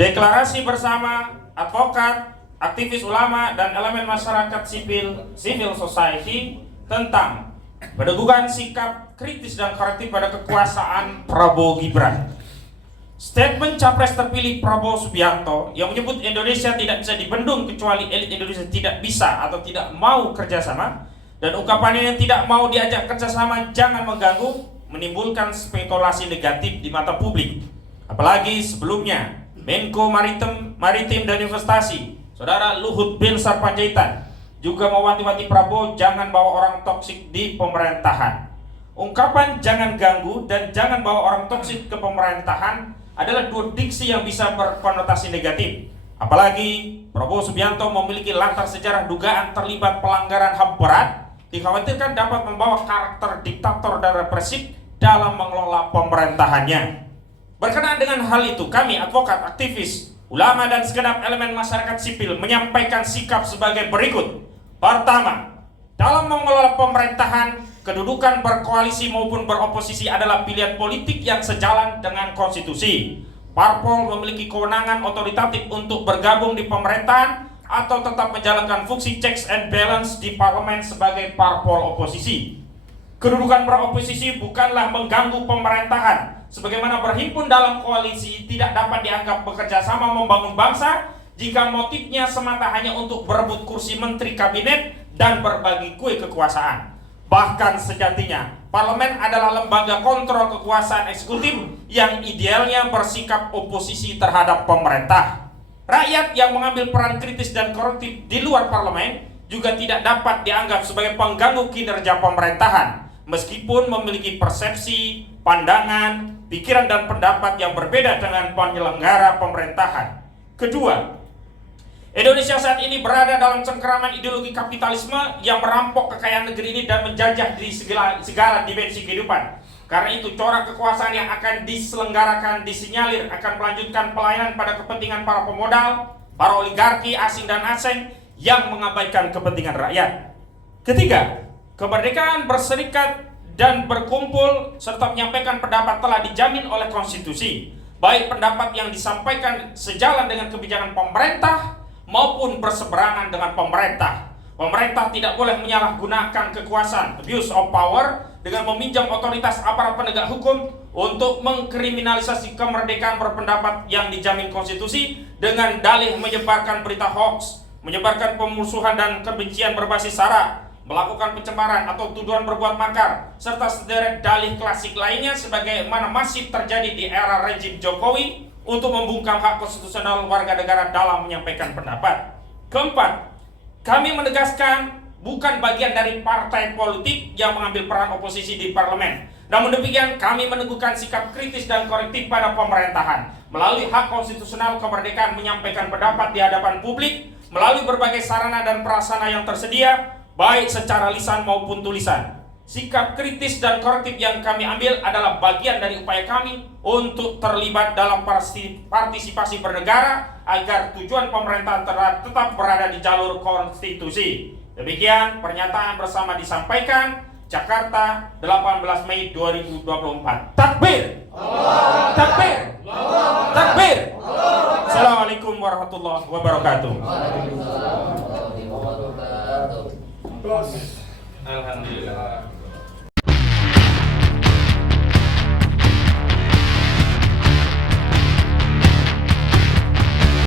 deklarasi bersama advokat, aktivis ulama, dan elemen masyarakat sipil, civil society tentang peneguhan sikap kritis dan korektif pada kekuasaan Prabowo Gibran. Statement Capres terpilih Prabowo Subianto yang menyebut Indonesia tidak bisa dibendung kecuali elit Indonesia tidak bisa atau tidak mau kerjasama, dan ungkapannya yang tidak mau diajak kerjasama jangan mengganggu, menimbulkan spekulasi negatif di mata publik. Apalagi sebelumnya Menko Maritim dan Investasi Saudara Luhut Binsar Panjaitan juga mewanti-wanti Prabowo jangan bawa orang toksik di pemerintahan. Ungkapan jangan ganggu dan jangan bawa orang toksik ke pemerintahan adalah dua diksi yang bisa berkonotasi negatif. Apalagi Prabowo Subianto memiliki latar sejarah dugaan terlibat pelanggaran HAM berat, dikhawatirkan dapat membawa karakter diktator dan represif dalam mengelola pemerintahannya. Berkenaan dengan hal itu, kami advokat, aktivis, ulama, dan segenap elemen masyarakat sipil menyampaikan sikap sebagai berikut. Pertama, dalam mengelola pemerintahan, kedudukan berkoalisi maupun beroposisi adalah pilihan politik yang sejalan dengan konstitusi. Parpol memiliki kewenangan otoritatif untuk bergabung di pemerintahan atau tetap menjalankan fungsi checks and balance di parlemen sebagai parpol oposisi. Kedudukan beroposisi bukanlah mengganggu pemerintahan, sebagaimana berhimpun dalam koalisi tidak dapat dianggap bekerja sama membangun bangsa jika motifnya semata hanya untuk berebut kursi menteri kabinet dan berbagi kue kekuasaan. Bahkan sejatinya, parlemen adalah lembaga kontrol kekuasaan eksekutif yang idealnya bersikap oposisi terhadap pemerintah. Rakyat yang mengambil peran kritis dan korektif di luar parlemen juga tidak dapat dianggap sebagai pengganggu kinerja pemerintahan, meskipun memiliki persepsi, pandangan, pikiran, dan pendapat yang berbeda dengan penyelenggara pemerintahan. Kedua, Indonesia saat ini berada dalam cengkeraman ideologi kapitalisme yang merampok kekayaan negeri ini dan menjajah di segala dimensi kehidupan. Karena itu, corak kekuasaan yang akan diselenggarakan disinyalir akan melanjutkan pelayanan pada kepentingan para pemodal, para oligarki asing dan asing yang mengabaikan kepentingan rakyat. Ketiga, kemerdekaan berserikat dan berkumpul serta menyampaikan pendapat telah dijamin oleh konstitusi, baik pendapat yang disampaikan sejalan dengan kebijakan pemerintah maupun berseberangan dengan pemerintah. Pemerintah tidak boleh menyalahgunakan kekuasaan, abuse of power, dengan meminjam otoritas aparat penegak hukum untuk mengkriminalisasi kemerdekaan berpendapat yang dijamin konstitusi dengan dalih menyebarkan berita hoax, menyebarkan pemusuhan dan kebencian berbasis sara, melakukan pencemaran atau tuduhan berbuat makar, serta sederet dalih klasik lainnya sebagaimana masih terjadi di era rejim Jokowi untuk membungkam hak konstitusional warga negara dalam menyampaikan pendapat. Keempat, kami menegaskan bukan bagian dari partai politik yang mengambil peran oposisi di parlemen. Namun demikian, kami meneguhkan sikap kritis dan korektif pada pemerintahan melalui hak konstitusional kemerdekaan menyampaikan pendapat di hadapan publik melalui berbagai sarana dan prasarana yang tersedia, baik secara lisan maupun tulisan. Sikap kritis dan korektif yang kami ambil adalah bagian dari upaya kami untuk terlibat dalam partisipasi bernegara agar tujuan pemerintahan tetap berada di jalur konstitusi. Demikian pernyataan bersama disampaikan. Jakarta, 18 Mei 2024. Takbir! Allah! Takbir! Allah! Takbir! Allah! Assalamualaikum warahmatullahi wabarakatuh. Waalaikumsalam warahmatullahi wabarakatuh. Alhamdulillah.